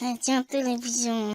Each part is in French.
Radio Télévision.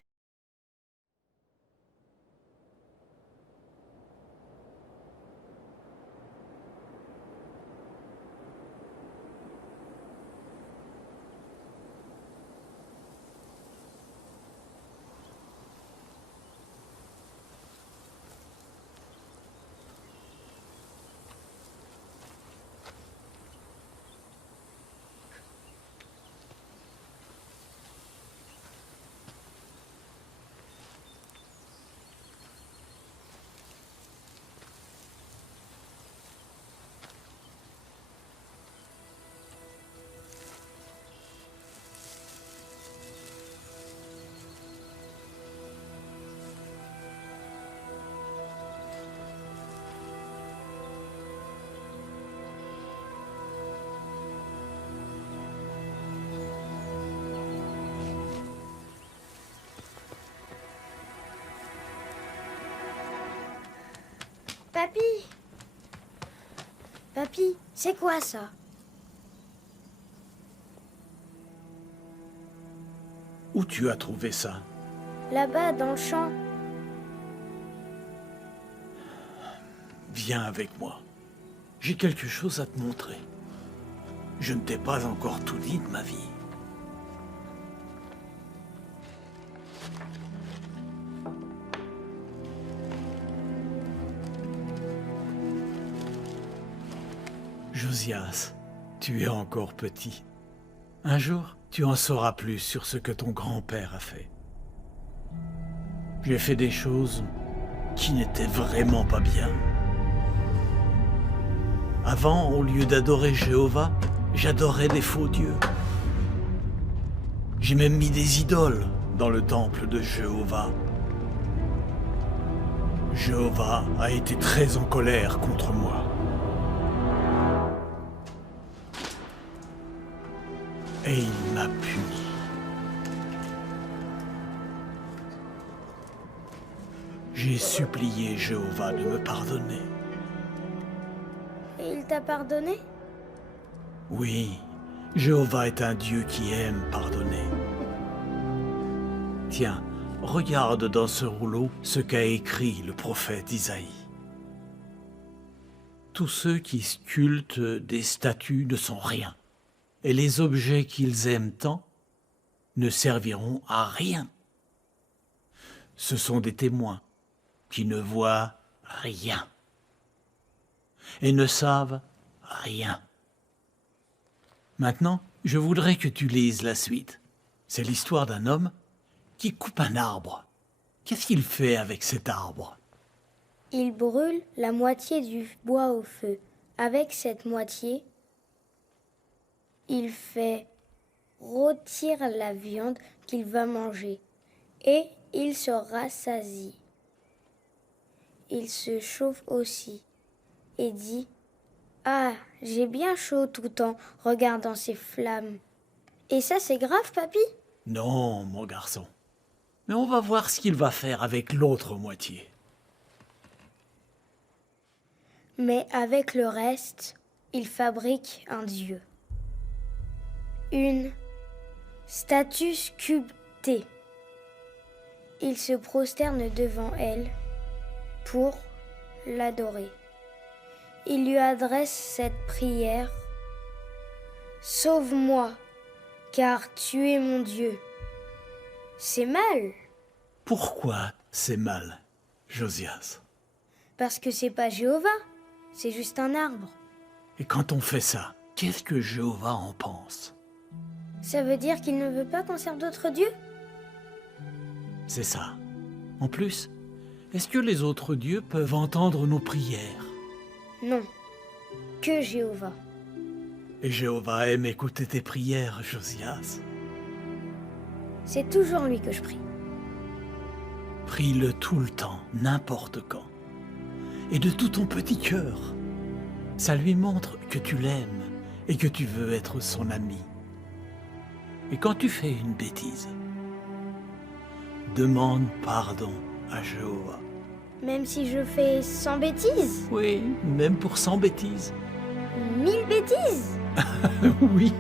Papy! Papy, c'est quoi ça? Où tu as trouvé ça? Là-bas, dans le champ. Viens avec moi. J'ai quelque chose à te montrer. Je ne t'ai pas encore tout dit de ma vie. Josias, tu es encore petit. Un jour, tu en sauras plus sur ce que ton grand-père a fait. J'ai fait des choses qui n'étaient vraiment pas bien. Avant, au lieu d'adorer Jéhovah, j'adorais des faux dieux. J'ai même mis des idoles dans le temple de Jéhovah. Jéhovah a été très en colère contre moi. Et il m'a puni. J'ai supplié Jéhovah de me pardonner. Et il t'a pardonné? Oui, Jéhovah est un Dieu qui aime pardonner. Tiens, regarde dans ce rouleau ce qu'a écrit le prophète Isaïe. Tous ceux qui sculptent des statues ne sont rien, et les objets qu'ils aiment tant ne serviront à rien. Ce sont des témoins qui ne voient rien et ne savent rien. Maintenant, je voudrais que tu lises la suite. C'est l'histoire d'un homme qui coupe un arbre. Qu'est-ce qu'il fait avec cet arbre? Il brûle la moitié du bois au feu. Avec cette moitié, il fait rôtir la viande qu'il va manger et il se rassasie. Il se chauffe aussi et dit « Ah, j'ai bien chaud tout en regardant ces flammes. » Et ça, c'est grave, papy? Non, mon garçon. Mais on va voir ce qu'il va faire avec l'autre moitié. Mais avec le reste, il fabrique un dieu. Une statue sculptée. Il se prosterne devant elle pour l'adorer. Il lui adresse cette prière. « Sauve-moi, car tu es mon Dieu. » C'est mal, Pourquoi c'est mal, Josias? parce que c'est pas Jéhovah, c'est juste un arbre. Et quand on fait ça, qu'est-ce que Jéhovah en pense? Ça veut dire qu'il ne veut pas qu'on serve d'autres dieux? C'est ça. En plus, est-ce que les autres dieux peuvent entendre nos prières? Non, que Jéhovah. Et Jéhovah aime écouter tes prières, Josias. C'est toujours lui que je prie. Prie-le tout le temps, n'importe quand. Et de tout ton petit cœur. Ça lui montre que tu l'aimes et que tu veux être son ami. Et quand tu fais une bêtise, demande pardon à Jéhovah. Même si je fais 100 bêtises, Oui, même pour 100 bêtises. 1000 bêtises, Oui,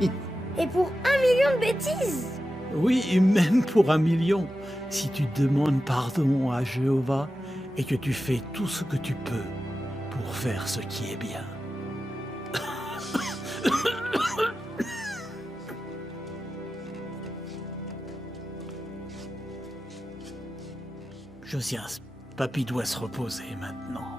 et pour 1 million de bêtises. Oui, même pour 1 million, si tu demandes pardon à Jéhovah et que tu fais tout ce que tu peux pour faire ce qui est bien. Josias, papy doit se reposer maintenant.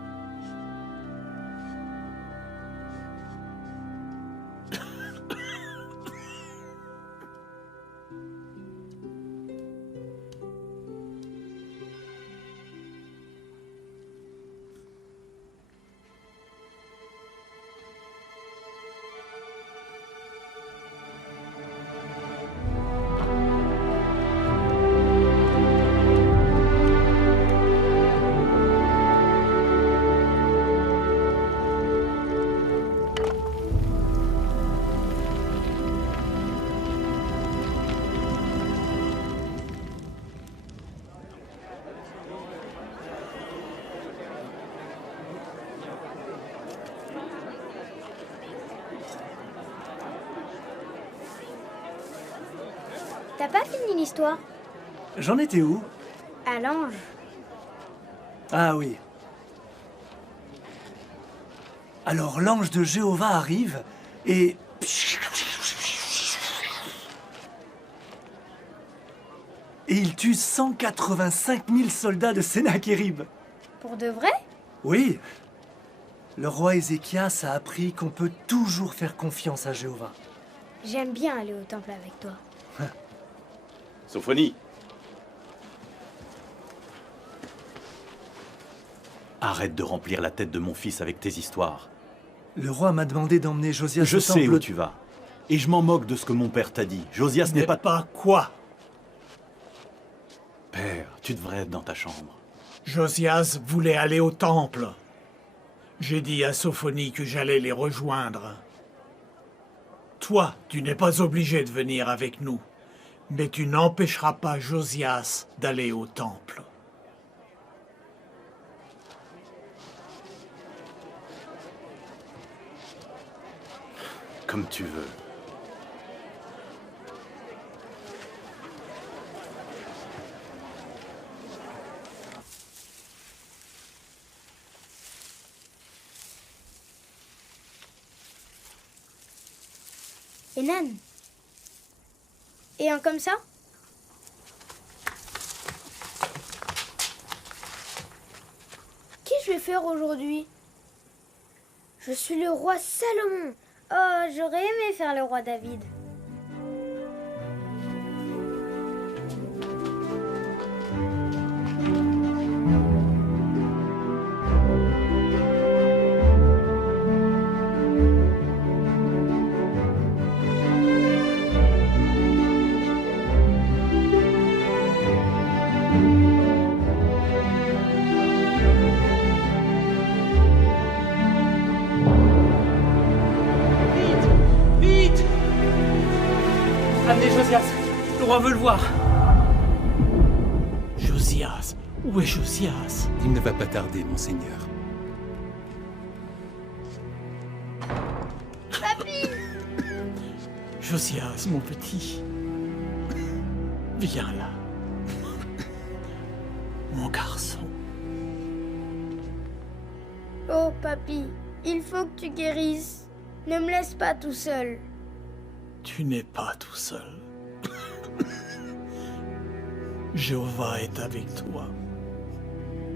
T'as pas fini l'histoire? J'en étais où? À l'ange. Ah oui. Alors l'ange de Jéhovah arrive et... Et il tue 185 000 soldats de Sennachérib. Pour de vrai? Oui. Le roi Ézéchias a appris qu'on peut toujours faire confiance à Jéhovah. J'aime bien aller au temple avec toi. Sophonie. Arrête de remplir la tête de mon fils avec tes histoires. Le roi m'a demandé d'emmener Josias Je au sais temple. où tu vas. Et je m'en moque de ce que mon père t'a dit. Josias n'est pas... quoi? Père, tu devrais être dans ta chambre. Josias voulait aller au temple. J'ai dit à Sophonie que j'allais les rejoindre. Toi, tu n'es pas obligé de venir avec nous. Mais tu n'empêcheras pas Josias d'aller au temple. Comme tu veux. Et Nan? Et un comme ça? Qui je vais faire aujourd'hui? Je suis le roi Salomon. Oh, j'aurais aimé faire le roi David. Vite! Amenez Josias, le roi veut le voir. Josias, où est Josias? Il ne va pas tarder, monseigneur. Josias, mon petit. Viens là. Mon garçon. Oh, papy, il faut que tu guérisses. Ne me laisse pas tout seul. Tu n'es pas tout seul. Jéhovah est avec toi.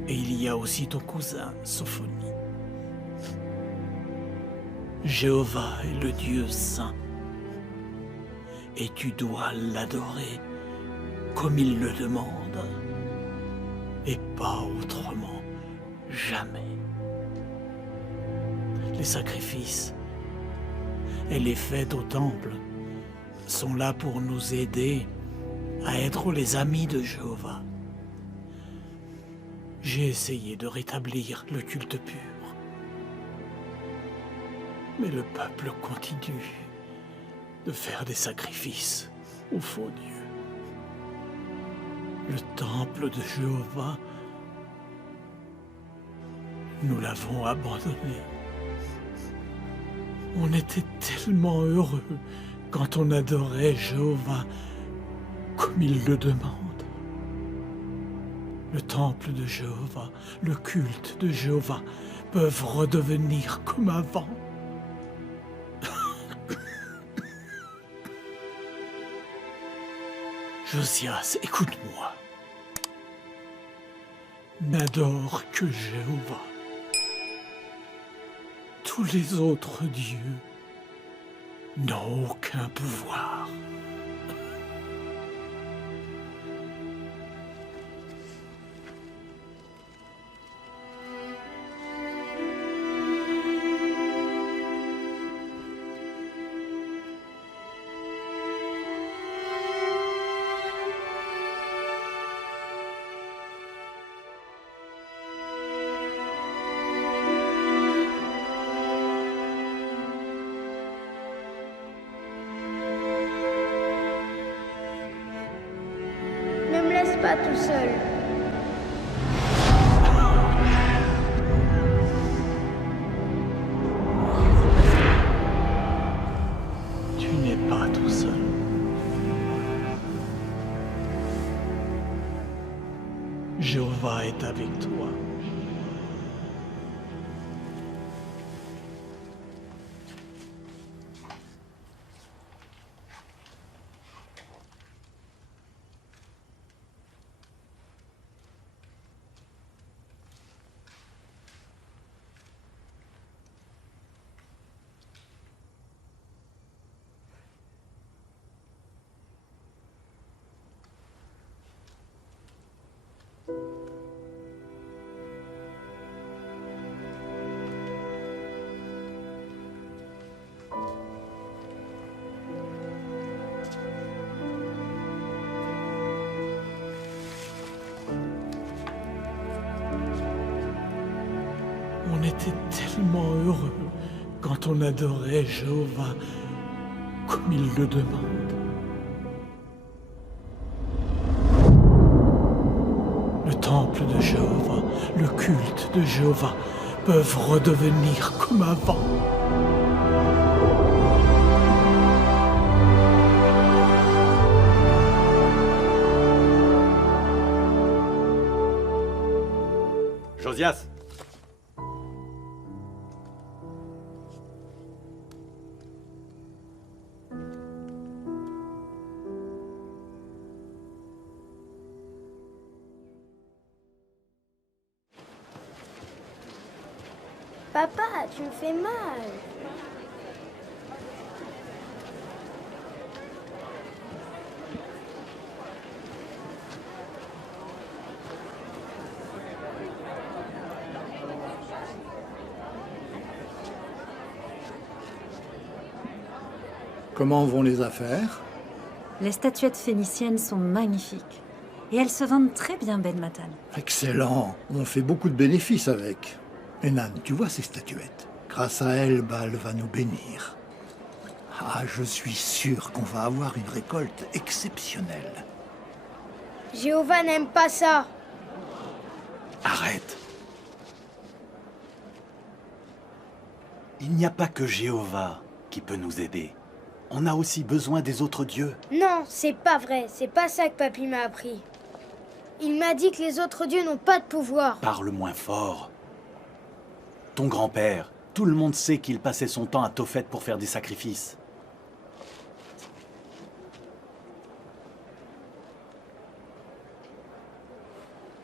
Et il y a aussi ton cousin, Sophonie. Jéhovah est le Dieu saint. Et tu dois l'adorer comme il le demande. Et pas autrement. Jamais. Les sacrifices et les fêtes au temple sont là pour nous aider à être les amis de Jéhovah. J'ai essayé de rétablir le culte pur. Mais le peuple continue de faire des sacrifices aux faux dieux. Le temple de Jéhovah, nous l'avons abandonné. On était tellement heureux quand on adorait Jéhovah comme il le demande. Le temple de Jéhovah, le culte de Jéhovah peuvent redevenir comme avant. Josias, écoute-moi. N'adore que Jéhovah. Tous les autres dieux n'ont aucun pouvoir. Ne me laisse pas tout seul. Tu n'es pas tout seul. Jéhovah est avec toi. On était tellement heureux quand on adorait Jéhovah comme il le demande. Le temple de Jéhovah, le culte de Jéhovah peuvent redevenir comme avant. Josias! Papa, tu me fais mal. Comment vont les affaires? Les statuettes phéniciennes sont magnifiques. Et elles se vendent très bien, Ben Matan. Excellent. On fait beaucoup de bénéfices avec. Enan, tu vois ces statuettes? Grâce à elles, Baal va nous bénir. Ah, je suis sûr qu'on va avoir une récolte exceptionnelle. Jéhovah n'aime pas ça. Arrête. Il n'y a pas que Jéhovah qui peut nous aider. On a aussi besoin des autres dieux. Non, c'est pas vrai. C'est pas ça que papy m'a appris. Il m'a dit que les autres dieux n'ont pas de pouvoir. Parle moins fort. Ton grand-père, tout le monde sait qu'il passait son temps à Tophet pour faire des sacrifices.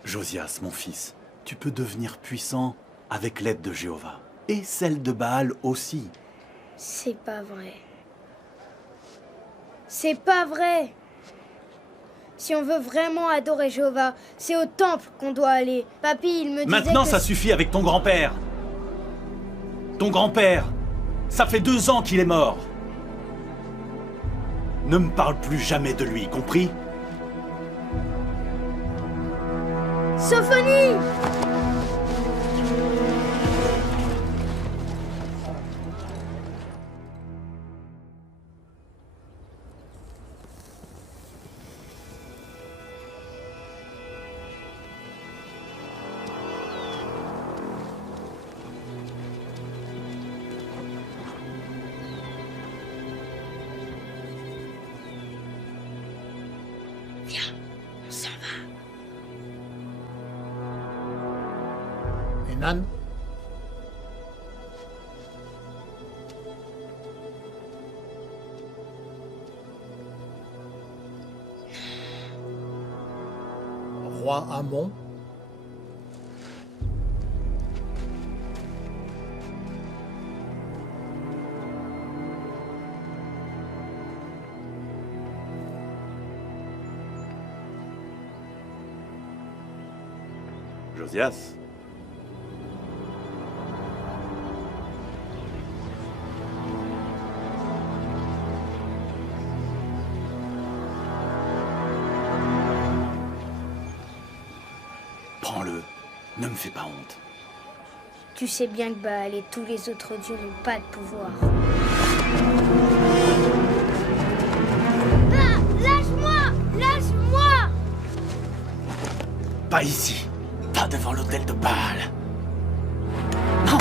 Josias, mon fils, tu peux devenir puissant avec l'aide de Jéhovah. Et celle de Baal aussi. C'est pas vrai. C'est pas vrai. Si on veut vraiment adorer Jéhovah, c'est au temple qu'on doit aller. Papy, il me disait Maintenant, que ça suffit avec ton grand-père. Ton grand-père, ça fait 2 ans qu'il est mort. Ne me parle plus jamais de lui, compris? Sophonie! Nan? Roi Amon? Josias? Prends-le. Ne me fais pas honte. Tu sais bien que Baal et tous les autres dieux n'ont pas de pouvoir. Ah, lâche-moi! Lâche-moi! Pas ici. Pas devant l'autel de Baal. Non!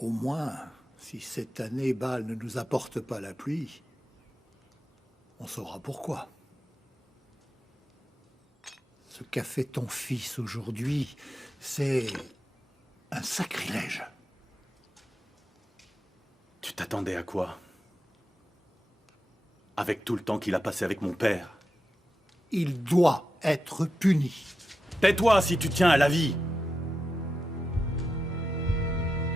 Au moins, si cette année Baal ne nous apporte pas la pluie, on saura pourquoi. Ce qu'a fait ton fils aujourd'hui, c'est un sacrilège. Tu t'attendais à quoi? Avec tout le temps qu'il a passé avec mon père. Il doit être puni. Tais-toi si tu tiens à la vie.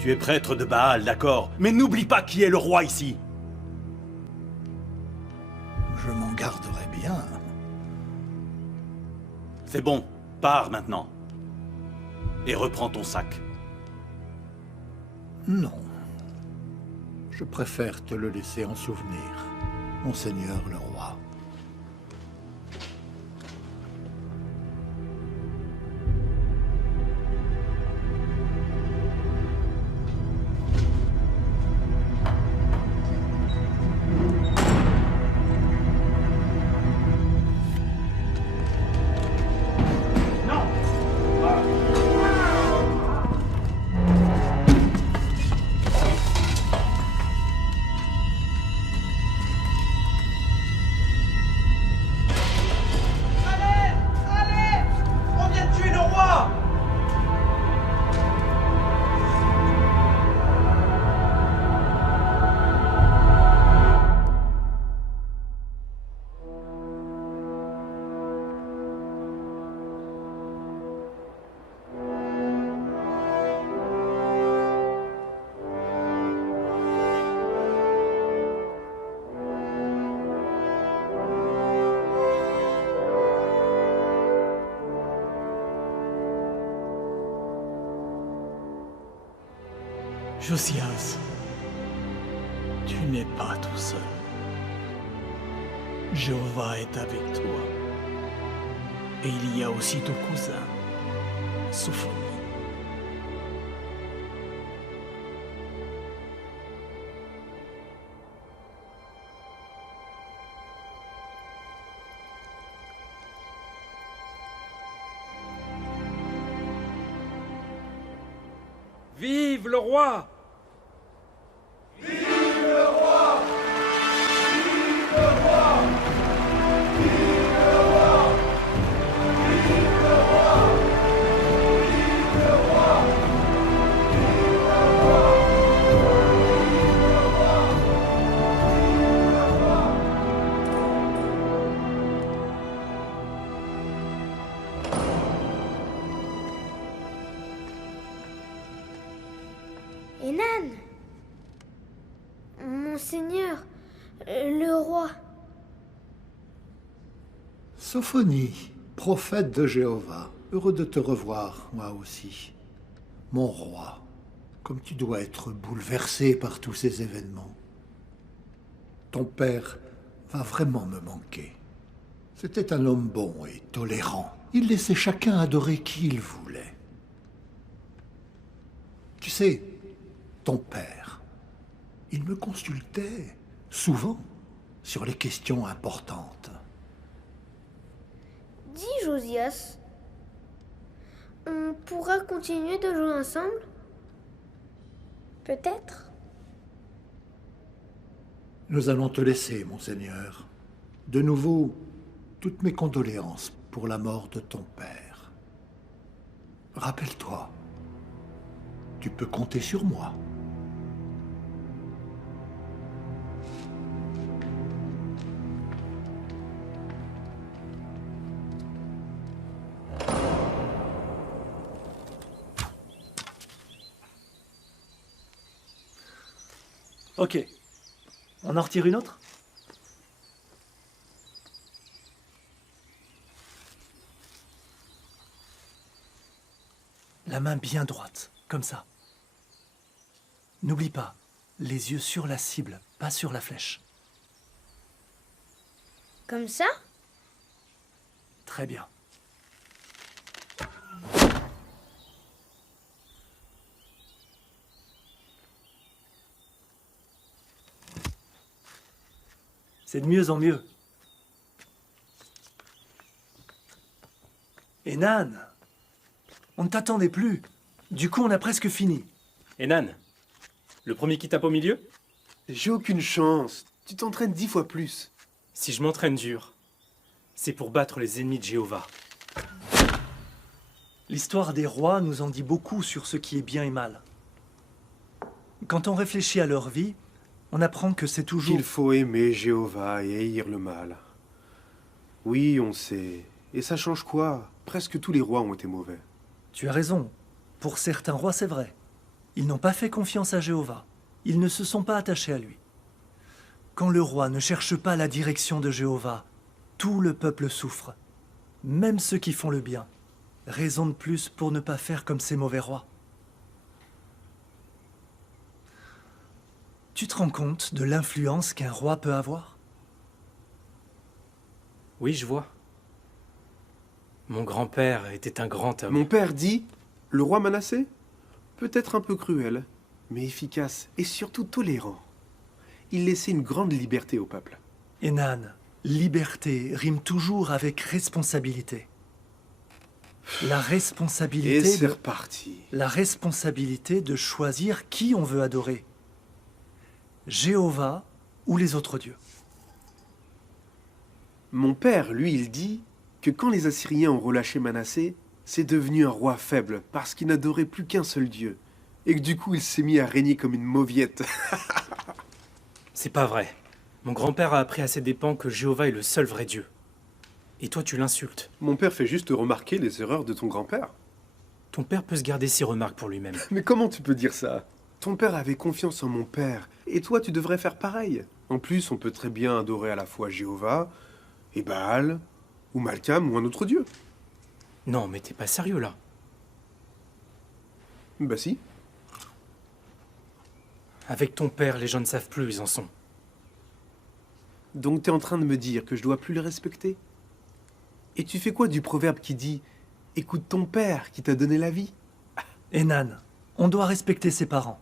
Tu es prêtre de Baal, d'accord, mais n'oublie pas qui est le roi ici. Je m'en garderai bien. C'est bon, pars maintenant. Et reprends ton sac. Non. Je préfère te le laisser en souvenir, Monseigneur le roi. Josias, tu n'es pas tout seul. Jéhovah est avec toi. Et il y a aussi ton cousin, Sophonie. Vive le roi! Enan! Monseigneur, le roi. Sophonie, prophète de Jéhovah, heureux de te revoir, moi aussi. Mon roi, comme tu dois être bouleversé par tous ces événements. Ton père va vraiment me manquer. C'était un homme bon et tolérant. Il laissait chacun adorer qui il voulait. Tu sais, ton père, il me consultait souvent sur les questions importantes. Dis, Josias, on pourra continuer de jouer ensemble? Peut-être. Nous allons te laisser, monseigneur. De nouveau, toutes mes condoléances pour la mort de ton père. Rappelle-toi, tu peux compter sur moi. Ok. On en retire une autre? La main bien droite, comme ça. N'oublie pas, les yeux sur la cible, pas sur la flèche. Comme ça? Très bien. C'est de mieux en mieux. Et Nan, on ne t'attendait plus. Du coup, on a presque fini. Et Nan, le premier qui tape au milieu? J'ai aucune chance. Tu t'entraînes 10 fois plus. Si je m'entraîne dur, c'est pour battre les ennemis de Jéhovah. L'histoire des rois nous en dit beaucoup sur ce qui est bien et mal. Quand on réfléchit à leur vie, on apprend que c'est toujours... Qu'il faut aimer Jéhovah et haïr le mal. Oui, on sait. Et ça change quoi? Presque tous les rois ont été mauvais. Tu as raison. Pour certains rois, c'est vrai. Ils n'ont pas fait confiance à Jéhovah. Ils ne se sont pas attachés à lui. Quand le roi ne cherche pas la direction de Jéhovah, tout le peuple souffre. Même ceux qui font le bien. Raison de plus pour ne pas faire comme ces mauvais rois. Tu te rends compte de l'influence qu'un roi peut avoir? Oui, je vois. Mon grand-père était un grand homme. Mon père dit, le roi Manassé, peut-être un peu cruel, mais efficace et surtout tolérant. Il laissait une grande liberté au peuple. Et Nan, liberté rime toujours avec responsabilité. La Et responsabilité c'est de... reparti. La responsabilité de choisir qui on veut adorer. Jéhovah ou les autres dieux. Mon père, lui, il dit que quand les Assyriens ont relâché Manassé, c'est devenu un roi faible parce qu'il n'adorait plus qu'un seul dieu. Et que du coup, il s'est mis à régner comme une mauviette. C'est pas vrai. Mon grand-père a appris à ses dépens que Jéhovah est le seul vrai Dieu. Et toi, tu l'insultes. Mon père fait juste remarquer les erreurs de ton grand-père. Ton père peut se garder ses remarques pour lui-même. Mais comment tu peux dire ça? Ton père avait confiance en mon père, et toi tu devrais faire pareil. En plus, on peut très bien adorer à la fois Jéhovah, et Baal, ou Malcham, ou un autre dieu. Non, mais t'es pas sérieux là. Bah si. Avec ton père, les gens ne savent plus où ils en sont. Donc t'es en train de me dire que je dois plus le respecter? Et tu fais quoi du proverbe qui dit « Écoute ton père qui t'a donné la vie » Et Nan, on doit respecter ses parents.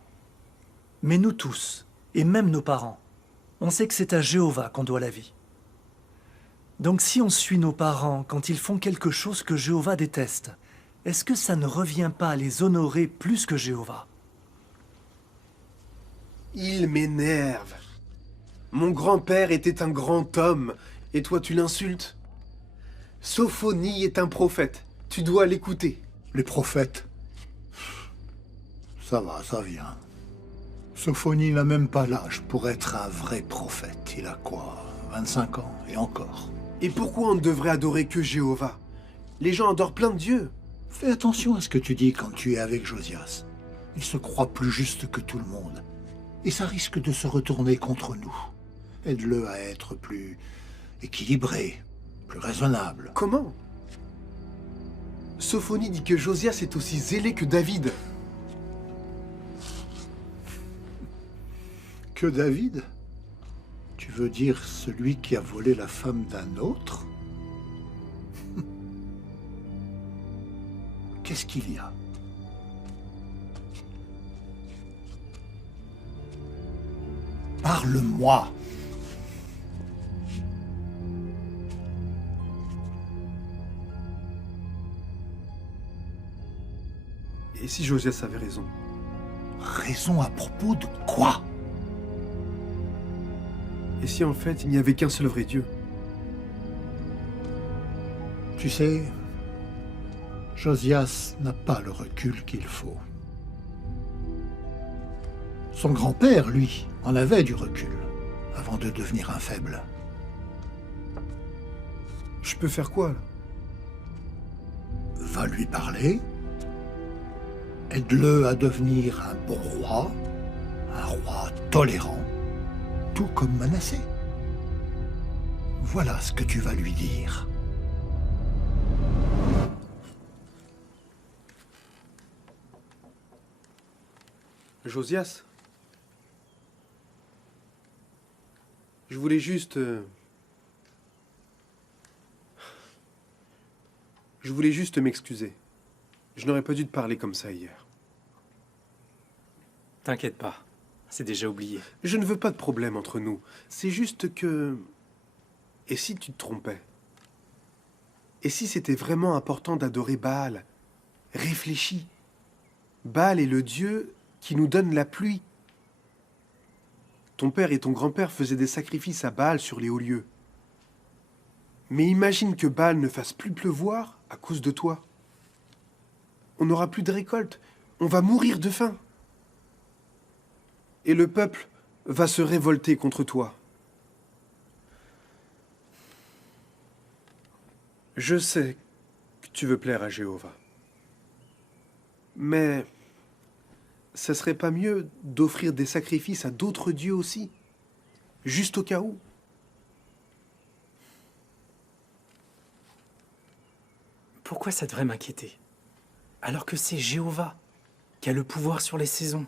Mais nous tous, et même nos parents, on sait que c'est à Jéhovah qu'on doit la vie. Donc si on suit nos parents quand ils font quelque chose que Jéhovah déteste, est-ce que ça ne revient pas à les honorer plus que Jéhovah? Il m'énerve. Mon grand-père était un grand homme, et toi tu l'insultes? Sophonie est un prophète. Tu dois l'écouter. Les prophètes. Ça va, ça vient. Sophonie n'a même pas l'âge pour être un vrai prophète. Il a quoi, 25 ans et encore. Et pourquoi on ne devrait adorer que Jéhovah? Les gens adorent plein de dieux. Fais attention à ce que tu dis quand tu es avec Josias. Il se croit plus juste que tout le monde. Et ça risque de se retourner contre nous. Aide-le à être plus équilibré, plus raisonnable. Comment? Sophonie dit que Josias est aussi zélé que David. Que David? Tu veux dire celui qui a volé la femme d'un autre? Qu'est-ce qu'il y a? Parle-moi! Et si Josias avait raison? Raison à propos de quoi? Et si en fait il n'y avait qu'un seul vrai Dieu? Tu sais, Josias n'a pas le recul qu'il faut. Son grand-père, lui, en avait du recul, avant de devenir un faible. Je peux faire quoi, là? Va lui parler, aide-le à devenir un bon roi, un roi tolérant, tout comme Manassé. Voilà ce que tu vas lui dire. Josias? Je voulais juste... Je voulais juste m'excuser. Je n'aurais pas dû te parler comme ça hier. T'inquiète pas, c'est déjà oublié. Je ne veux pas de problème entre nous. C'est juste que... Et si tu te trompais? Et si c'était vraiment important d'adorer Baal? Réfléchis. Baal est le dieu qui nous donne la pluie. Ton père et ton grand-père faisaient des sacrifices à Baal sur les hauts lieux. Mais imagine que Baal ne fasse plus pleuvoir à cause de toi. On n'aura plus de récolte. On va mourir de faim. Et le peuple va se révolter contre toi. Je sais que tu veux plaire à Jéhovah. Mais ça serait pas mieux d'offrir des sacrifices à d'autres dieux aussi, juste au cas où? Pourquoi ça devrait m'inquiéter? Alors que c'est Jéhovah qui a le pouvoir sur les saisons.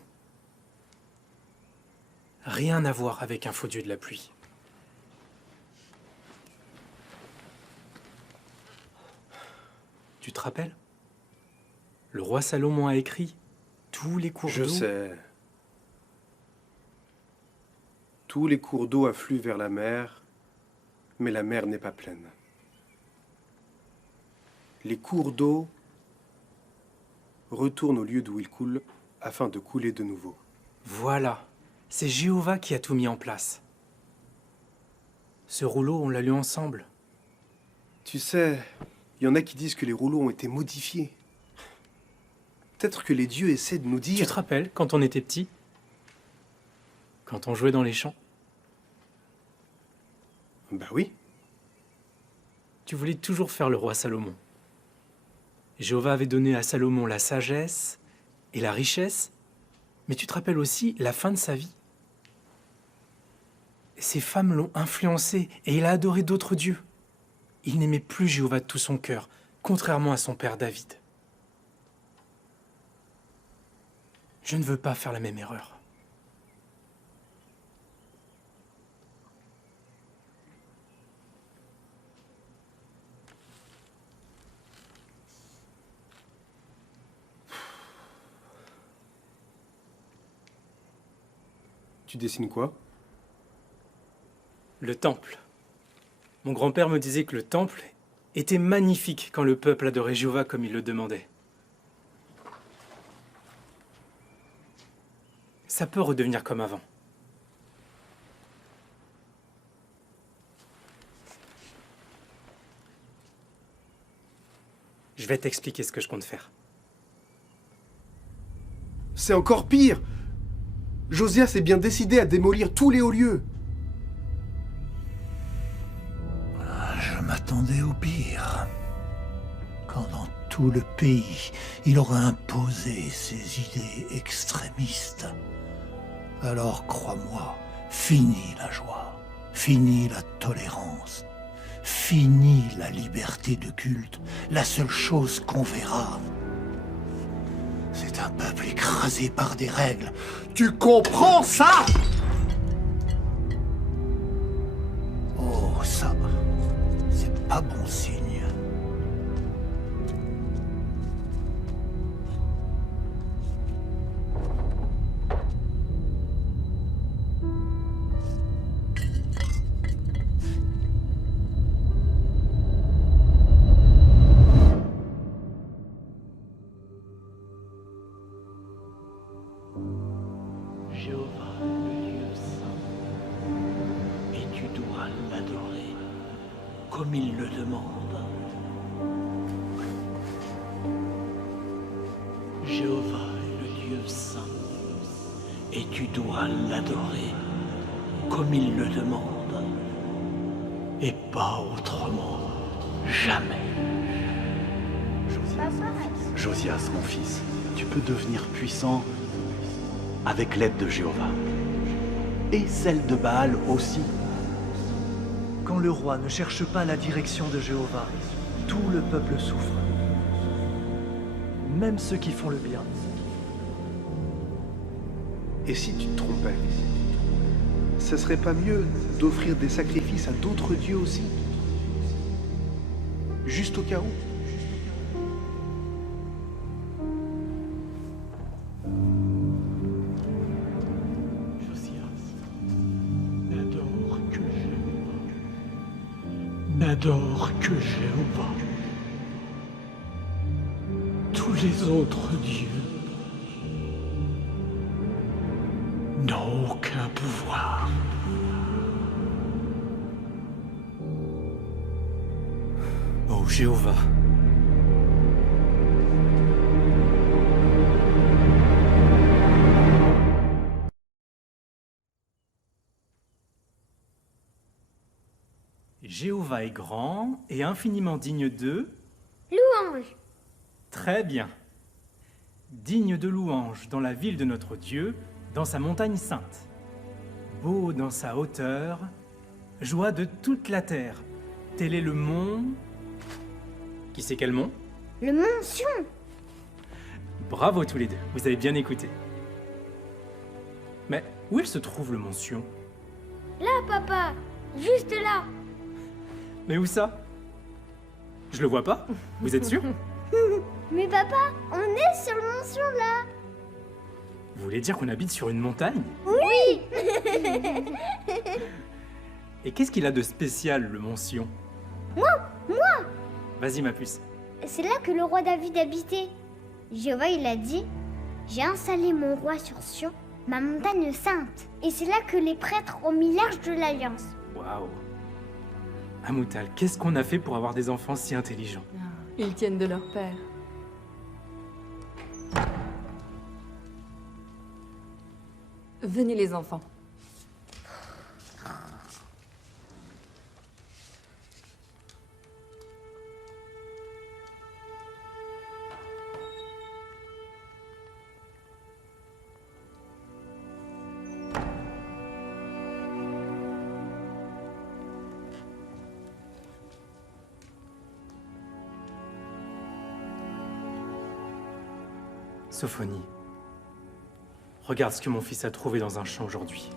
Rien à voir avec un faux dieu de la pluie. Tu te rappelles? Le roi Salomon a écrit tous les cours d'eau. Je sais. Tous les cours d'eau affluent vers la mer, mais la mer n'est pas pleine. Les cours d'eau retournent au lieu d'où ils coulent afin de couler de nouveau. Voilà, c'est Jéhovah qui a tout mis en place. Ce rouleau, on l'a lu ensemble. Tu sais, il y en a qui disent que les rouleaux ont été modifiés. Peut-être que les dieux essaient de nous dire... Tu te rappelles quand on était petit? Quand on jouait dans les champs? Bah oui. Tu voulais toujours faire le roi Salomon. Jéhovah avait donné à Salomon la sagesse et la richesse, mais tu te rappelles aussi la fin de sa vie. Ces femmes l'ont influencé et il a adoré d'autres dieux. Il n'aimait plus Jéhovah de tout son cœur, contrairement à son père David. Je ne veux pas faire la même erreur. Tu dessines quoi? Le temple. Mon grand-père me disait que le temple était magnifique quand le peuple adorait Jéhovah comme il le demandait. Ça peut redevenir comme avant. Je vais t'expliquer ce que je compte faire. C'est encore pire! Josias est bien décidé à démolir tous les hauts lieux. Je m'attendais au pire. Quand dans tout le pays, il aurait imposé ses idées extrémistes. Alors crois-moi, fini la joie, fini la tolérance, fini la liberté de culte. La seule chose qu'on verra, c'est un peuple écrasé par des règles. Tu comprends ça? Oh, ça, c'est pas bon signe. comme il le demande. Jéhovah est le Dieu saint, et tu dois l'adorer comme il le demande, et pas autrement, jamais. Josias, mon fils, tu peux devenir puissant avec l'aide de Jéhovah. Et celle de Baal aussi. Quand le roi ne cherche pas la direction de Jéhovah, tout le peuple souffre. Même ceux qui font le bien. Et si tu te trompais, ce serait pas mieux d'offrir des sacrifices à d'autres dieux aussi? Juste au cas où. N'adore que Jéhovah. Tous les autres dieux n'ont aucun pouvoir. Oh Jéhovah. Jéhovah est grand et infiniment digne de... Louange. Très bien. Digne de louange dans la ville de notre Dieu, dans sa montagne sainte. Beau dans sa hauteur, joie de toute la terre. Tel est le mont... Qui c'est quel mont? Le mont Sion. Bravo tous les deux, vous avez bien écouté. Mais où il se trouve le mont Sion? Là, papa. Juste là. Mais où ça? Je le vois pas. Vous êtes sûr? Mais papa, on est sur le mont Sion là. Vous voulez dire qu'on habite sur une montagne? Oui. Et qu'est-ce qu'il a de spécial, le mont Sion? Moi. Vas-y, ma puce. C'est là que le roi David habitait. Jéhovah, il a dit, j'ai installé mon roi sur Sion, ma montagne sainte. Et c'est là que les prêtres ont mis l'arche de l'alliance. Waouh. Amoutal, qu'est-ce qu'on a fait pour avoir des enfants si intelligents? Ils tiennent de leur père. Venez les enfants. Sophonie, regarde ce que mon fils a trouvé dans un champ aujourd'hui.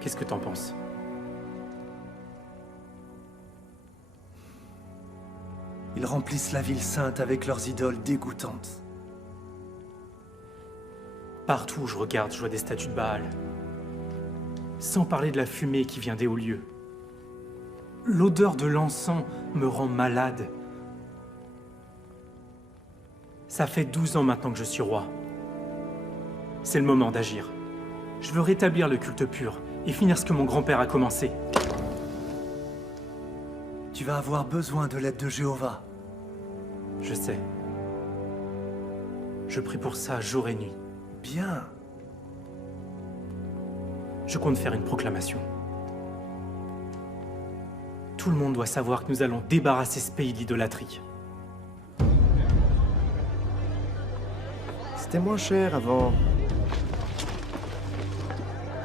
Qu'est-ce que t'en penses? Ils remplissent la ville sainte avec leurs idoles dégoûtantes. Partout où je regarde, je vois des statues de Baal. Sans parler de la fumée qui vient des hauts lieux. L'odeur de l'encens me rend malade. Ça fait 12 ans maintenant que je suis roi. C'est le moment d'agir. Je veux rétablir le culte pur et finir ce que mon grand-père a commencé. Tu vas avoir besoin de l'aide de Jéhovah. Je sais. Je prie pour ça jour et nuit. Bien. Je compte faire une proclamation. Tout le monde doit savoir que nous allons débarrasser ce pays de l'idolâtrie. C'était moins cher avant.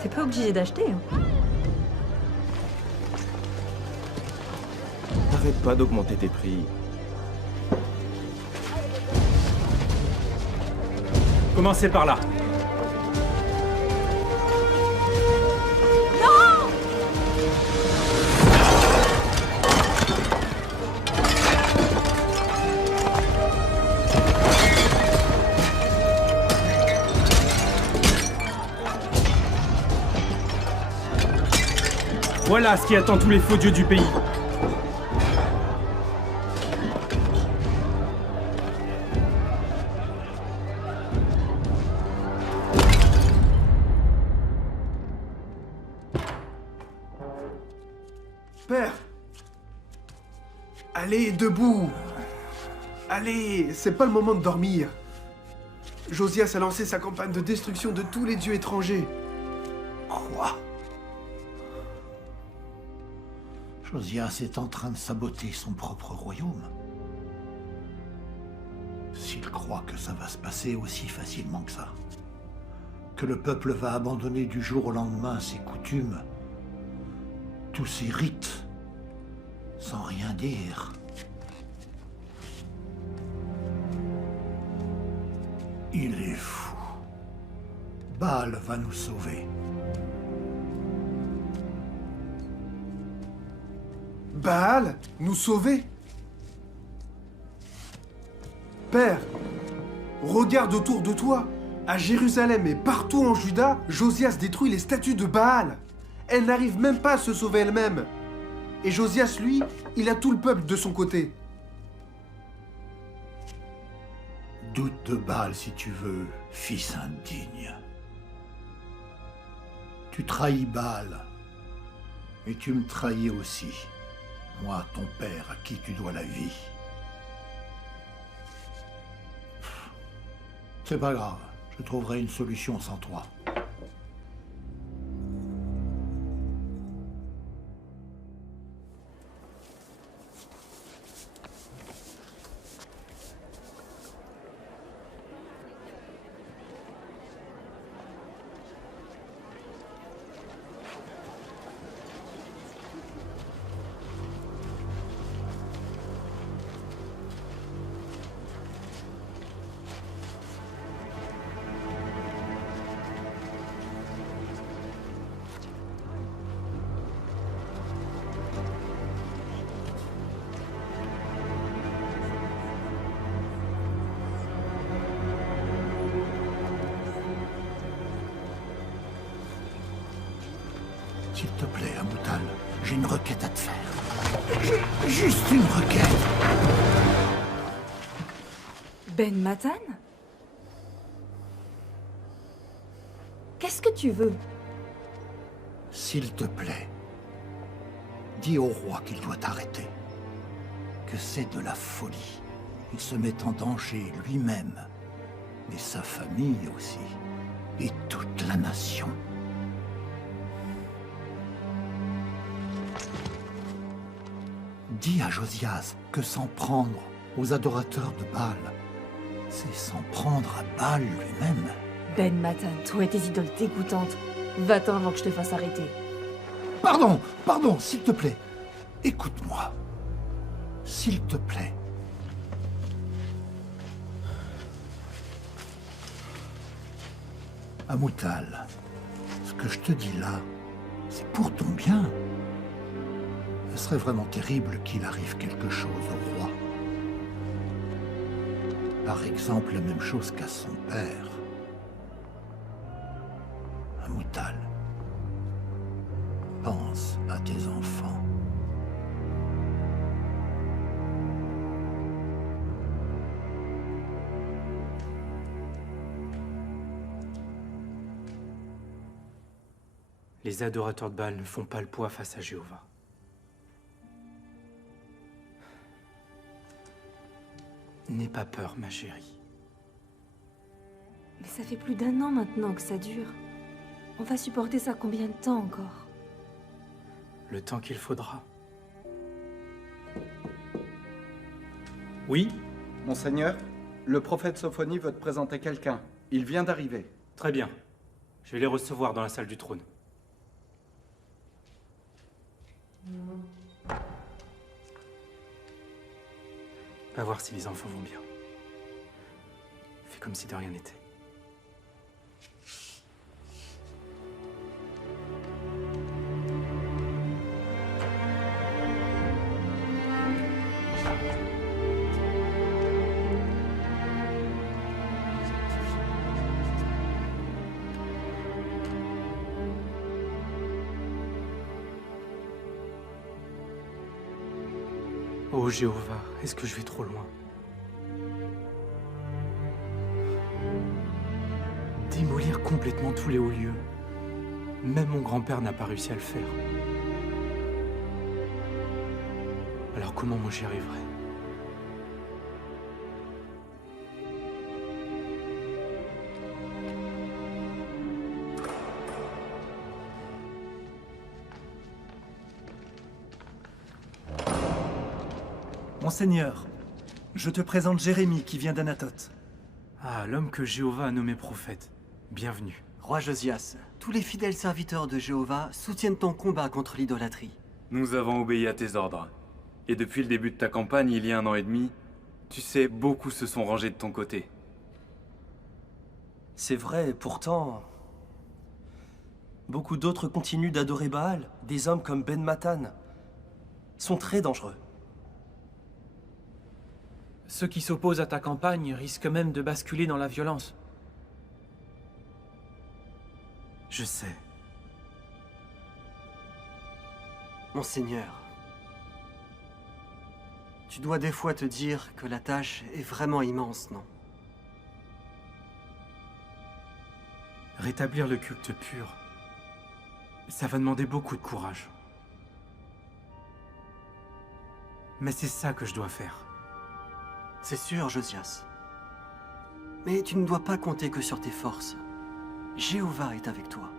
T'es pas obligé d'acheter. Hein. T'arrêtes pas d'augmenter tes prix. Commencez par là. Voilà ce qui attend tous les faux dieux du pays. Père! Allez, debout! Allez, c'est pas le moment de dormir. Josias a lancé sa campagne de destruction de tous les dieux étrangers. Quoi? Josias est en train de saboter son propre royaume. S'il croit que ça va se passer aussi facilement que ça, que le peuple va abandonner du jour au lendemain ses coutumes, tous ses rites, sans rien dire, il est fou. Baal va nous sauver. Baal? Nous sauver? Père, regarde autour de toi. À Jérusalem et partout en Juda, Josias détruit les statues de Baal. Elle n'arrive même pas à se sauver elle-même. Et Josias, lui, il a tout le peuple de son côté. Doute de Baal si tu veux, fils indigne. Tu trahis Baal, et tu me trahis aussi. Moi, ton père, à qui tu dois la vie. C'est pas grave, je trouverai une solution sans toi. S'il te plaît, Amoutal, j'ai une requête à te faire. Juste une requête. Ben Matan? Qu'est-ce que tu veux? S'il te plaît, dis au roi qu'il doit arrêter. Que c'est de la folie. Il se met en danger lui-même, mais sa famille aussi, et toute la nation. Dis à Josias que s'en prendre aux adorateurs de Baal, c'est s'en prendre à Baal lui-même. Ben Matan, toi et tes idoles dégoûtantes. Va-t'en avant que je te fasse arrêter. Pardon, s'il te plaît. Écoute-moi. S'il te plaît. Amoutal, ce que je te dis là, c'est pour ton bien. Ce serait vraiment terrible qu'il arrive quelque chose au roi. Par exemple, la même chose qu'à son père. Amoutal, pense à tes enfants. Les adorateurs de Baal ne font pas le poids face à Jéhovah. N'aie pas peur, ma chérie. Mais ça fait plus d'1 an maintenant que ça dure. On va supporter ça combien de temps encore? Le temps qu'il faudra. Oui? Monseigneur, le prophète Sophonie veut te présenter quelqu'un. Il vient d'arriver. Très bien. Je vais les recevoir dans la salle du trône. Va voir si les enfants vont bien. Fais comme si de rien n'était. Oh Jéhovah, est-ce que je vais trop loin? Démolir complètement tous les hauts lieux. Même mon grand-père n'a pas réussi à le faire. Alors comment moi j'y arriverai? Monseigneur, je te présente Jérémie qui vient d'Anatote. Ah, l'homme que Jéhovah a nommé prophète. Bienvenue. Roi Josias, tous les fidèles serviteurs de Jéhovah soutiennent ton combat contre l'idolâtrie. Nous avons obéi à tes ordres. Et depuis le début de ta campagne, il y a 1 an et demi, tu sais, beaucoup se sont rangés de ton côté. C'est vrai, pourtant... Beaucoup d'autres continuent d'adorer Baal. Des hommes comme Ben Matan sont très dangereux. Ceux qui s'opposent à ta campagne risquent même de basculer dans la violence. Je sais. Monseigneur, tu dois des fois te dire que la tâche est vraiment immense, non? Rétablir le culte pur, ça va demander beaucoup de courage. Mais c'est ça que je dois faire. C'est sûr, Josias. Mais tu ne dois pas compter que sur tes forces. Jéhovah est avec toi.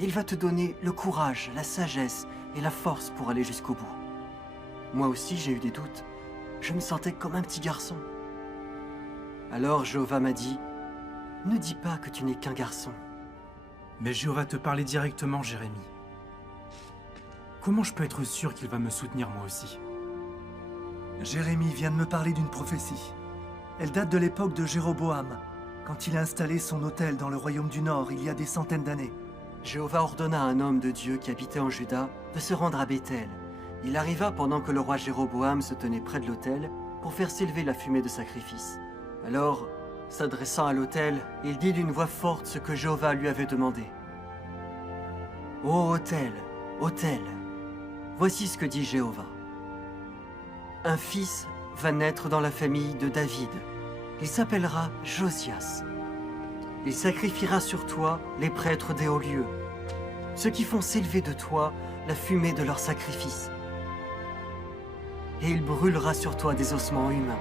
Il va te donner le courage, la sagesse et la force pour aller jusqu'au bout. Moi aussi, j'ai eu des doutes. Je me sentais comme un petit garçon. Alors Jéhovah m'a dit, « Ne dis pas que tu n'es qu'un garçon. » Mais Jéhovah te parlait directement, Jérémie. Comment je peux être sûr qu'il va me soutenir moi aussi? Jérémie vient de me parler d'une prophétie. Elle date de l'époque de Jéroboam, quand il a installé son autel dans le royaume du Nord il y a des centaines d'années. Jéhovah ordonna à un homme de Dieu qui habitait en Juda de se rendre à Béthel. Il arriva pendant que le roi Jéroboam se tenait près de l'autel pour faire s'élever la fumée de sacrifice. Alors, s'adressant à l'autel, il dit d'une voix forte ce que Jéhovah lui avait demandé. « Ô autel, autel, voici ce que dit Jéhovah. Un fils va naître dans la famille de David. Il s'appellera Josias. Il sacrifiera sur toi les prêtres des hauts lieux, ceux qui font s'élever de toi la fumée de leur sacrifice. Et il brûlera sur toi des ossements humains.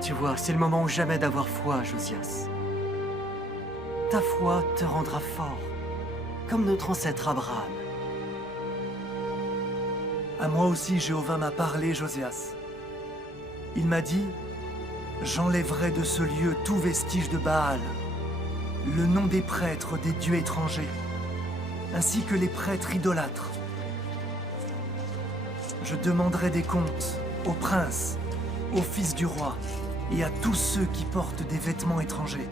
Tu vois, c'est le moment ou jamais d'avoir foi, Josias. Ta foi te rendra fort, comme notre ancêtre Abraham. À moi aussi, Jéhovah m'a parlé, Josias. Il m'a dit, j'enlèverai de ce lieu tout vestige de Baal, le nom des prêtres des dieux étrangers, ainsi que les prêtres idolâtres. Je demanderai des comptes aux princes, aux fils du roi et à tous ceux qui portent des vêtements étrangers.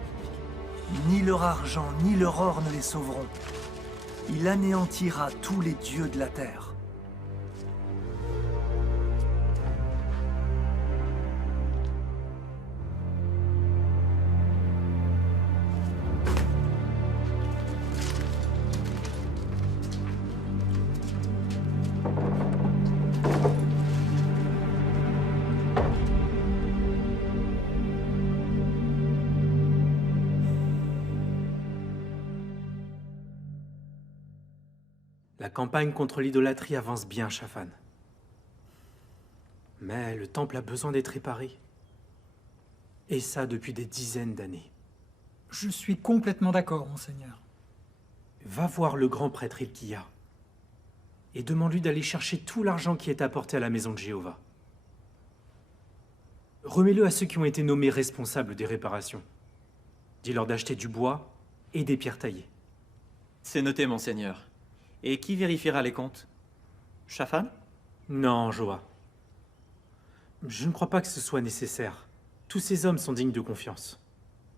Ni leur argent ni leur or ne les sauveront. Il anéantira tous les dieux de la terre. La campagne contre l'idolâtrie avance bien, Shafan. Mais le temple a besoin d'être réparé. Et ça depuis des dizaines d'années. Je suis complètement d'accord, monseigneur. Va voir le grand prêtre Hilkiah et demande-lui d'aller chercher tout l'argent qui est apporté à la maison de Jéhovah. Remets-le à ceux qui ont été nommés responsables des réparations. Dis-leur d'acheter du bois et des pierres taillées. C'est noté, monseigneur. Et qui vérifiera les comptes? Shafan? Non, Joa. Je ne crois pas que ce soit nécessaire. Tous ces hommes sont dignes de confiance.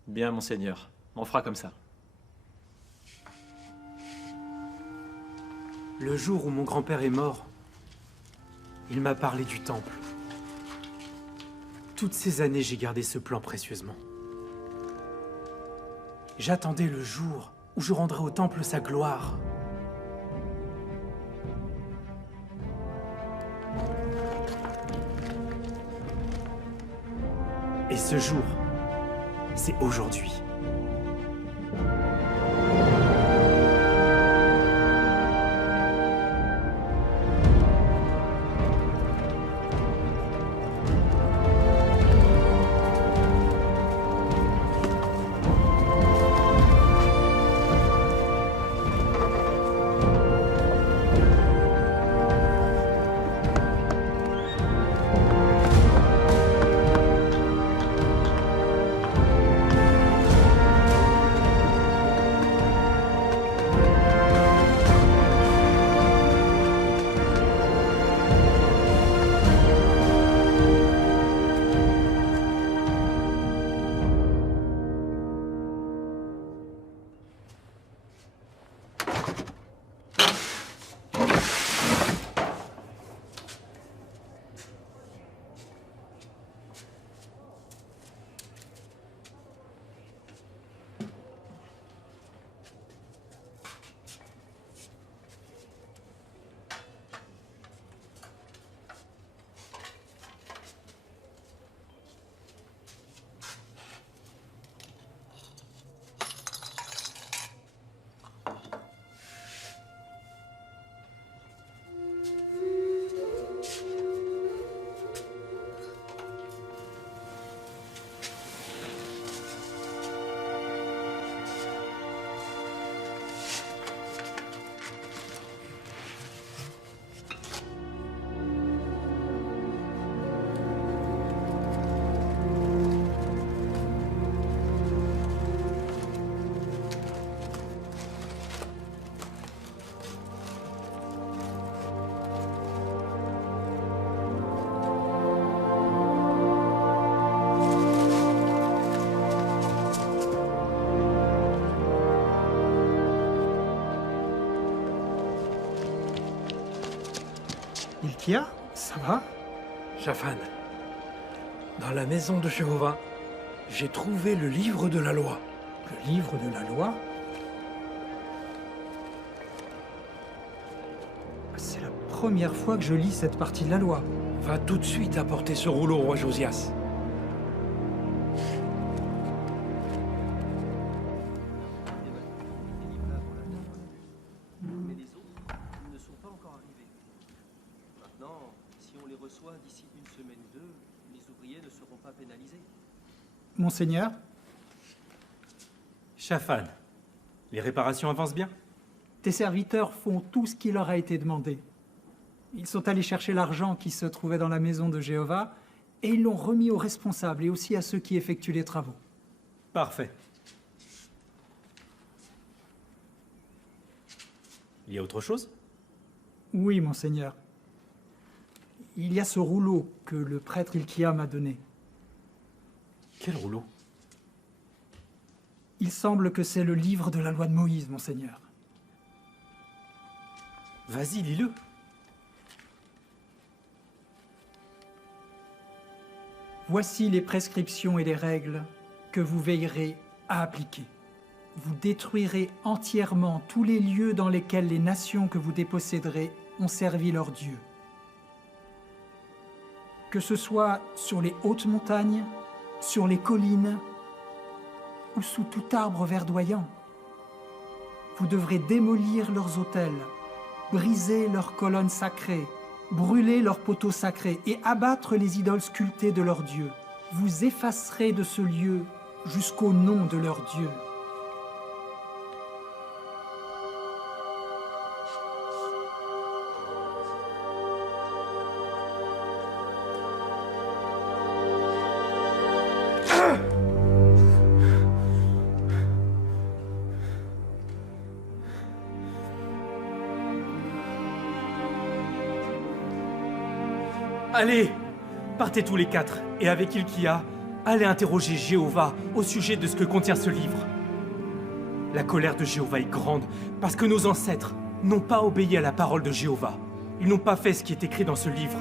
Bien, monseigneur. On fera comme ça. Le jour où mon grand-père est mort, il m'a parlé du temple. Toutes ces années, j'ai gardé ce plan précieusement. J'attendais le jour où je rendrai au temple sa gloire. Et ce jour, c'est aujourd'hui. Hilkia, ça va? Shaphan, dans la maison de Jéhovah, j'ai trouvé le livre de la loi. Le livre de la loi? C'est la première fois que je lis cette partie de la loi. Va tout de suite apporter ce rouleau au roi Josias. Mais les autres ne sont pas encore arrivés. Maintenant, si on les reçoit d'ici une semaine ou deux, les ouvriers ne seront pas pénalisés. Monseigneur? Shaphan, les réparations avancent bien? Tes serviteurs font tout ce qui leur a été demandé. Ils sont allés chercher l'argent qui se trouvait dans la maison de Jéhovah et ils l'ont remis aux responsables et aussi à ceux qui effectuent les travaux. Parfait. Il y a autre chose? Oui, monseigneur. Il y a ce rouleau que le prêtre Hilkia m'a donné. Quel rouleau? Il semble que c'est le livre de la loi de Moïse, monseigneur. Vas-y, lis-le. Voici les prescriptions et les règles que vous veillerez à appliquer. Vous détruirez entièrement tous les lieux dans lesquels les nations que vous déposséderez ont servi leur Dieu. Que ce soit sur les hautes montagnes, sur les collines ou sous tout arbre verdoyant. Vous devrez démolir leurs autels, briser leurs colonnes sacrées, brûler leurs poteaux sacrés et abattre les idoles sculptées de leurs dieux. Vous effacerez de ce lieu jusqu'au nom de leur Dieu. Allez, partez tous les quatre, et avec Hilkia, allez interroger Jéhovah au sujet de ce que contient ce livre. La colère de Jéhovah est grande, parce que nos ancêtres n'ont pas obéi à la parole de Jéhovah. Ils n'ont pas fait ce qui est écrit dans ce livre.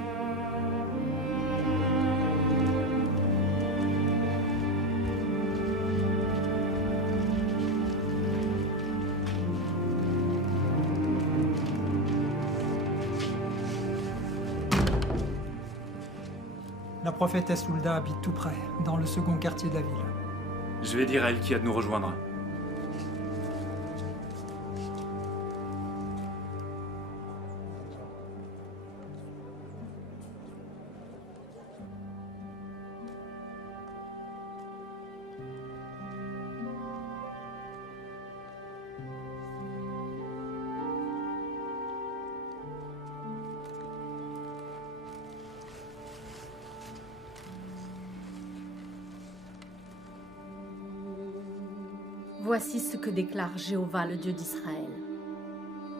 La prophétesse Hulda habite tout près, dans le second quartier de la ville. Je vais dire à Hilkia de nous rejoindre. Voici ce que déclare Jéhovah, le Dieu d'Israël.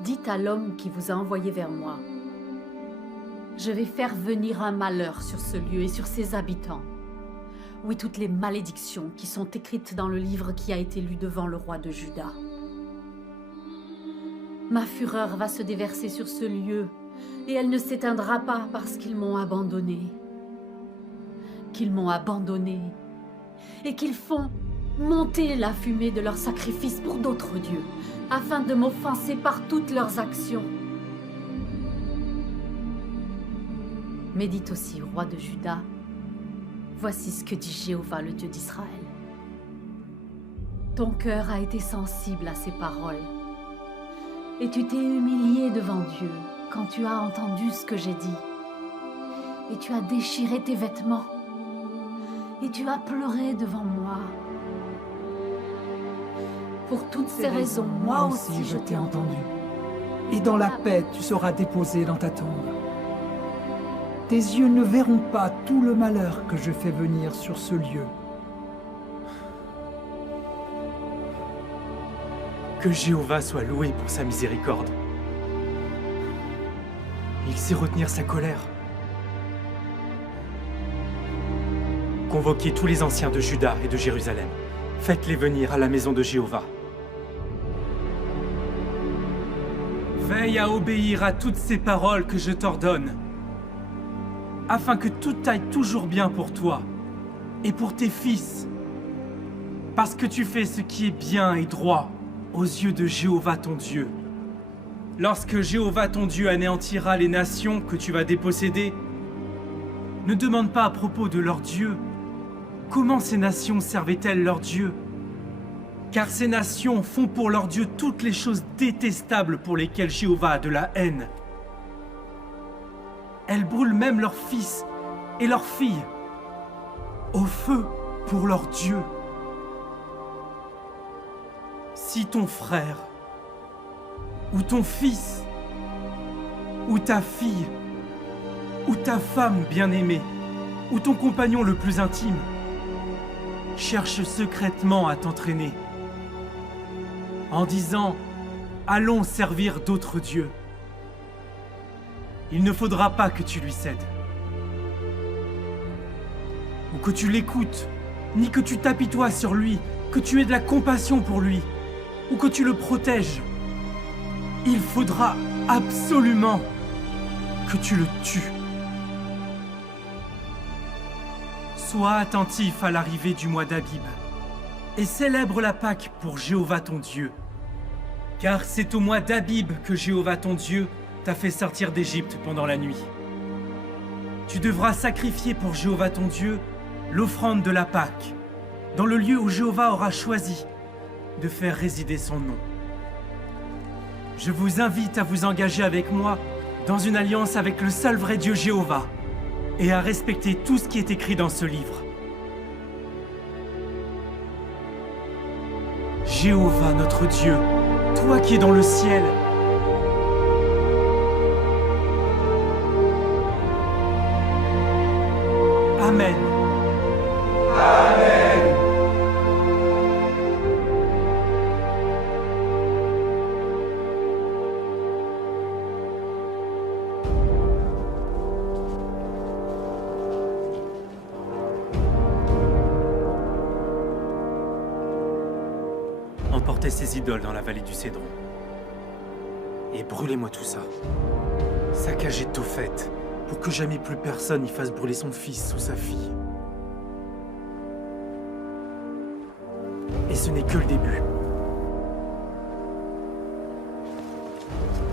Dites à l'homme qui vous a envoyé vers moi, je vais faire venir un malheur sur ce lieu et sur ses habitants. Oui, toutes les malédictions qui sont écrites dans le livre qui a été lu devant le roi de Juda. Ma fureur va se déverser sur ce lieu et elle ne s'éteindra pas parce qu'ils m'ont abandonné. Qu'ils m'ont abandonné et qu'ils font monter la fumée de leurs sacrifices pour d'autres dieux, afin de m'offenser par toutes leurs actions. Mais dites aussi au roi de Juda, voici ce que dit Jéhovah, le Dieu d'Israël. Ton cœur a été sensible à ces paroles, et tu t'es humilié devant Dieu quand tu as entendu ce que j'ai dit, et tu as déchiré tes vêtements, et tu as pleuré devant moi. Pour toutes ces raisons, moi aussi je t'ai entendu. Et dans la paix, tu seras déposé dans ta tombe. Tes yeux ne verront pas tout le malheur que je fais venir sur ce lieu. Que Jéhovah soit loué pour sa miséricorde. Il sait retenir sa colère. Convoquez tous les anciens de Juda et de Jérusalem. Faites-les venir à la maison de Jéhovah. Veille à obéir à toutes ces paroles que je t'ordonne, afin que tout aille toujours bien pour toi et pour tes fils, parce que tu fais ce qui est bien et droit aux yeux de Jéhovah ton Dieu. Lorsque Jéhovah ton Dieu anéantira les nations que tu vas déposséder, ne demande pas à propos de leur Dieu comment ces nations servaient-elles leur Dieu, car ces nations font pour leur Dieu toutes les choses détestables pour lesquelles Jéhovah a de la haine. Elles brûlent même leurs fils et leurs filles au feu pour leur Dieu. Si ton frère, ou ton fils, ou ta fille, ou ta femme bien-aimée, ou ton compagnon le plus intime, cherche secrètement à t'entraîner, en disant « Allons servir d'autres dieux », il ne faudra pas que tu lui cèdes, ou que tu l'écoutes, ni que tu t'apitoies sur lui, que tu aies de la compassion pour lui, ou que tu le protèges. Il faudra absolument que tu le tues. Sois attentif à l'arrivée du mois d'Abib et célèbre la Pâque pour Jéhovah ton Dieu, car c'est au mois d'Abib que Jéhovah ton Dieu t'a fait sortir d'Égypte pendant la nuit. Tu devras sacrifier pour Jéhovah ton Dieu l'offrande de la Pâque, dans le lieu où Jéhovah aura choisi de faire résider son nom. Je vous invite à vous engager avec moi dans une alliance avec le seul vrai Dieu Jéhovah et à respecter tout ce qui est écrit dans ce livre. Jéhovah notre Dieu, toi qui es dans le ciel, Amen. Amen. Emportez ces idoles dans la vallée du Cédron et brûlez-moi tout ça. Saccagez Tophet pour que jamais plus personne n'y fasse brûler son fils ou sa fille. Et ce n'est que le début.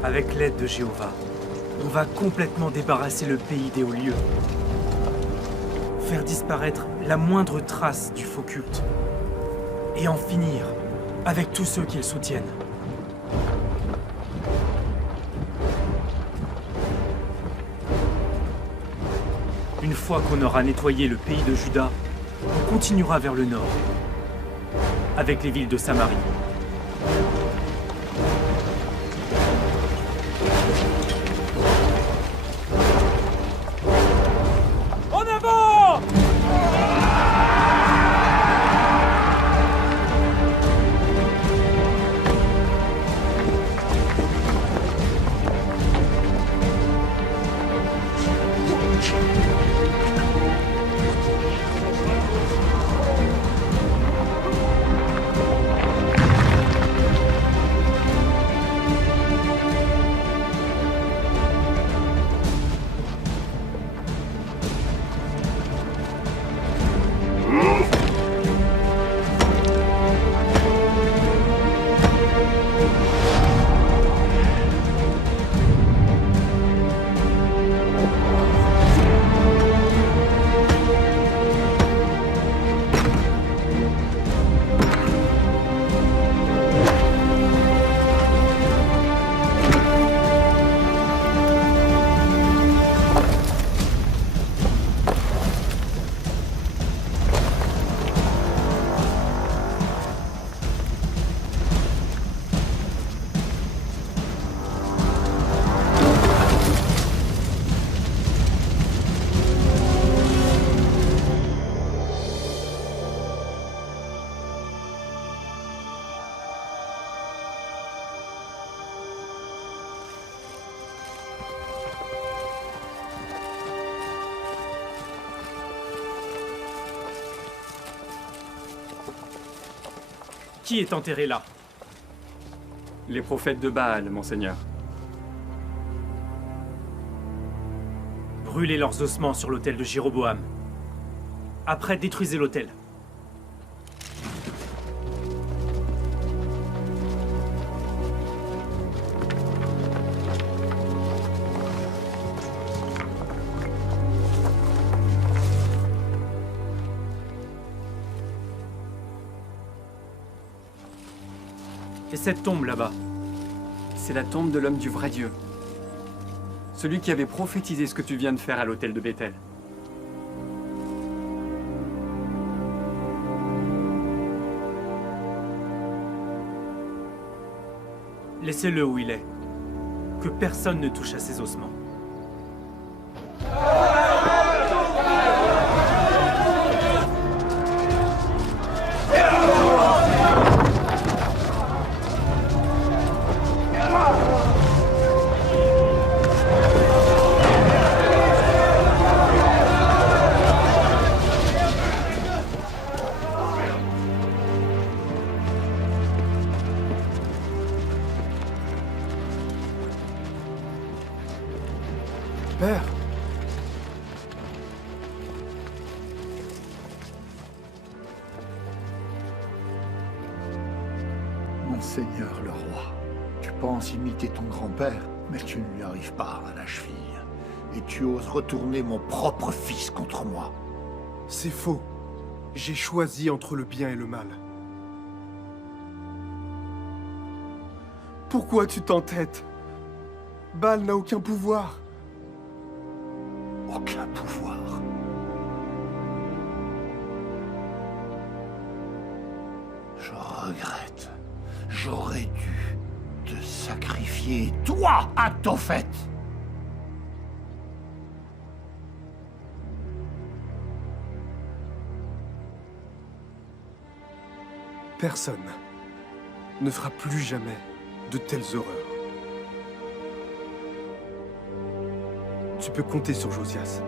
Avec l'aide de Jéhovah, on va complètement débarrasser le pays des hauts lieux, faire disparaître la moindre trace du faux culte et en finir avec tous ceux qui le soutiennent. Une fois qu'on aura nettoyé le pays de Juda, on continuera vers le nord, avec les villes de Samarie. En avant! Qui est enterré là? Les prophètes de Baal, monseigneur. Brûlez leurs ossements sur l'autel de Jéroboam. Après, détruisez l'autel. Et cette tombe là-bas? C'est la tombe de l'homme du vrai Dieu. Celui qui avait prophétisé ce que tu viens de faire à l'autel de Béthel. Laissez-le où il est. Que personne ne touche à ses ossements. Père! Monseigneur le roi, tu penses imiter ton grand-père, mais tu ne lui arrives pas à la cheville. Et tu oses retourner mon propre fils contre moi. C'est faux. J'ai choisi entre le bien et le mal. Pourquoi tu t'entêtes? Baal n'a aucun pouvoir. Aucun pouvoir. Je regrette. J'aurais dû te sacrifier, toi, à Tophet. Personne ne fera plus jamais de telles horreurs. Tu peux compter sur Josias.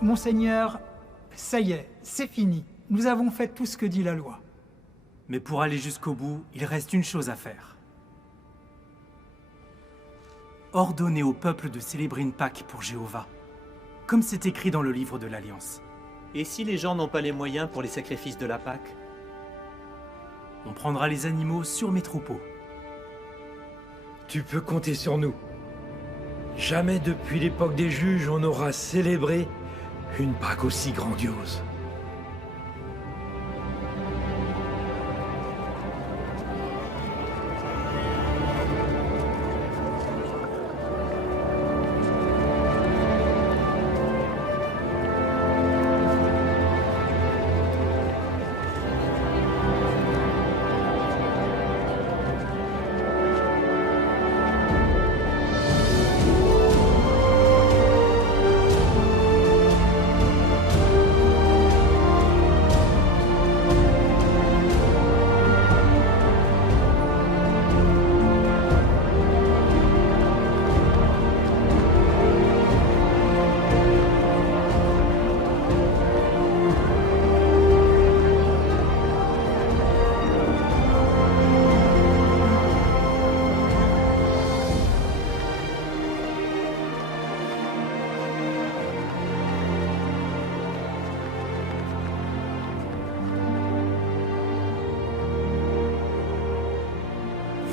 Monseigneur, ça y est, c'est fini. Nous avons fait tout ce que dit la loi. Mais pour aller jusqu'au bout, il reste une chose à faire. Ordonnez au peuple de célébrer une Pâque pour Jéhovah, comme c'est écrit dans le livre de l'Alliance. Et si les gens n'ont pas les moyens pour les sacrifices de la Pâque? On prendra les animaux sur mes troupeaux. Tu peux compter sur nous. Jamais depuis l'époque des juges on aura célébré une Pâque aussi grandiose.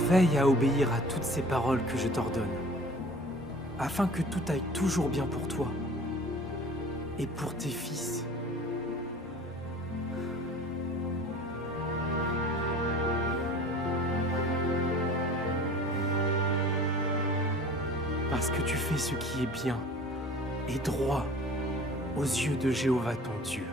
Veille à obéir à toutes ces paroles que je t'ordonne, afin que tout aille toujours bien pour toi et pour tes fils. parce que tu fais ce qui est bien et droit aux yeux de Jéhovah ton Dieu.